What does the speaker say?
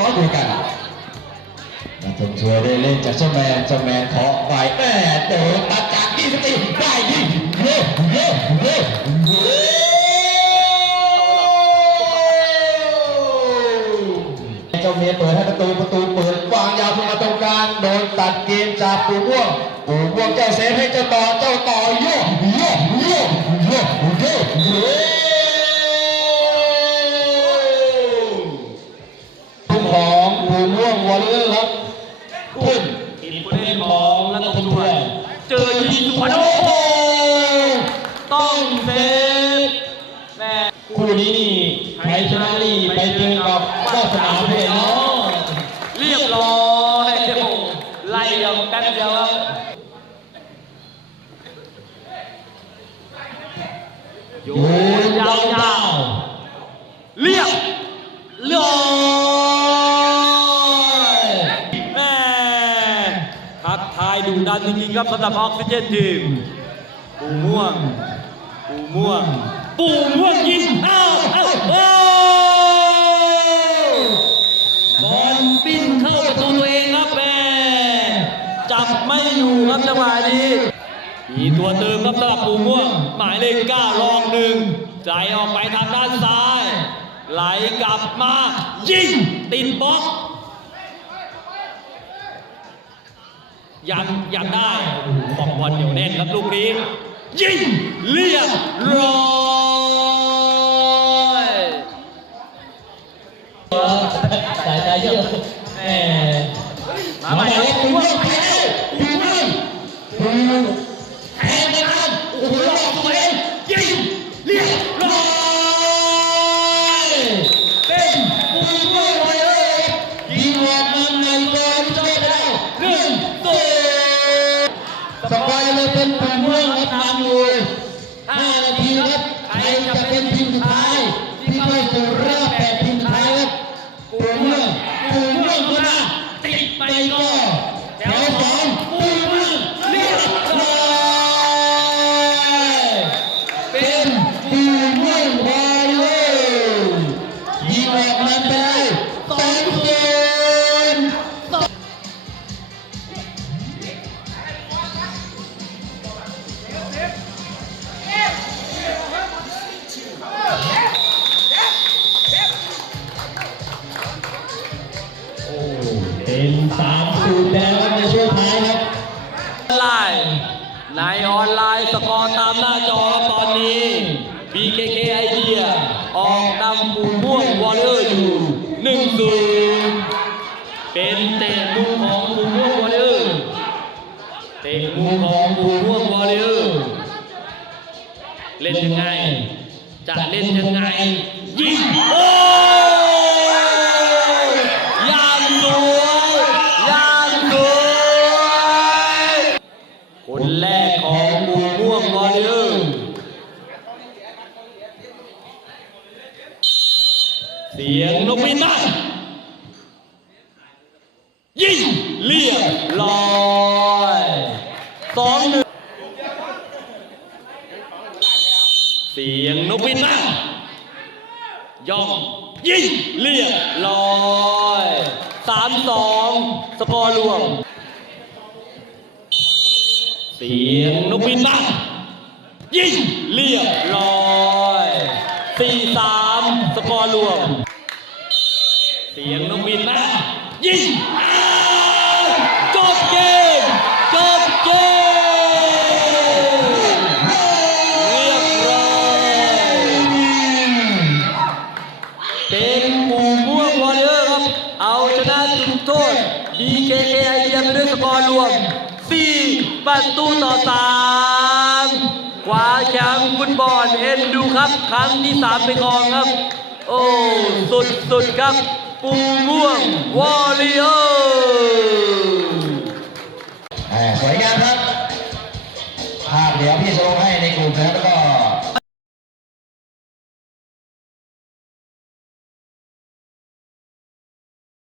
ก็ดูกันมาชมช่วยได้เล่นจากเจ้าแมนเจ้าแมนขอไปแม่โดนตัดจากที่สติได้ยิงเย้เย้เย้เย้เจ้าเมียเปิดให้ประตูประตูเปิดวางยาวมาตรงกลางโดนตัดเกมจากปูม่วงปูม่วงเจ้าเซฟให้เจ้าต่อเจ้าต่อโย่โนอินผู้เล่นของรัตนด้วยเจอยิงสุพรรณโอ้โหต้องเซฟแม่คู่นี้นี่ใครชนะนี่ไปเจอกับวาสนามเพลเนาะเรียบร้อยโอ้โหไล่ยังแป๊บเดียวครับโยนยาว กายดุดันจริงๆครับสำหรับออกซิเจนทีม ปูม่วง ปูม่วง ปูม่วงยิงอ้าวอ้าวอ้าวบอลปิ้นเข้าประตูตัวเองครับแม่จับไม่อยู่ครับจังหวะนี้มีตัวเติมครับสำหรับปูม่วง หมายเลขเก้าลองหนึ่งใจออกไปทางด้านซ้าย ไหลกลับมา ยิงติดบล็อก ยังยังได้ของบอลเหนียวแน่นครับลูกนี้ ยิงเรียบร้อยสายตาเยอะแหมมาใหม่ สบายเลยเป็นภูม่วงครับนำอยู่ห้านาทีครับใครจะเป็นทีมสุดท้ายที่เข้าสู่รอบแปดทีมสุดท้ายครับภูม่วงภูม่วงก็ได้ติดไปก่อน ในออนไลน์สกอร์ตามหน้าจอตอนนี้ BKK ไอเดียออกนำปูม่วงวอลเลอร์อยู่หนึ่งศูนย์เป็นเตะมุมของปูม่วงวอลเลอร์เตะมุมของปูม่วงวอลเลอร์เล่นยังไง จะเล่นยังไงยิงโอ้ เสียงนกบินมายิงเรียบร้อยสองหนึ่งเสียงนกบินมาย่องยิงเรียบร้อยสามสองสกอร์รวมเสียงนกบินมายิงเรียบร้อยสี่สาม สกอร์รวม เสียงนกบินมายิงจบเกมจบเกมเรียบร้อยเป็นปูม่วงวอลเลอร์ครับ เอาชนะจุดโทษ BKK ไอเดียไปด้วยสกอร์รวม 4 ประตูต่อ 3 ขวาแชมป์ฟุตบอลเอ็นดูครับ ครั้งที่ 3 เป็นของครับ โอ้ สุดสุดครับ ปูม่วง วอลเลเยอสวยงามครับ ภาพเดี๋ยวพี่จะลงให้ในกลุ่มนะแล้วก็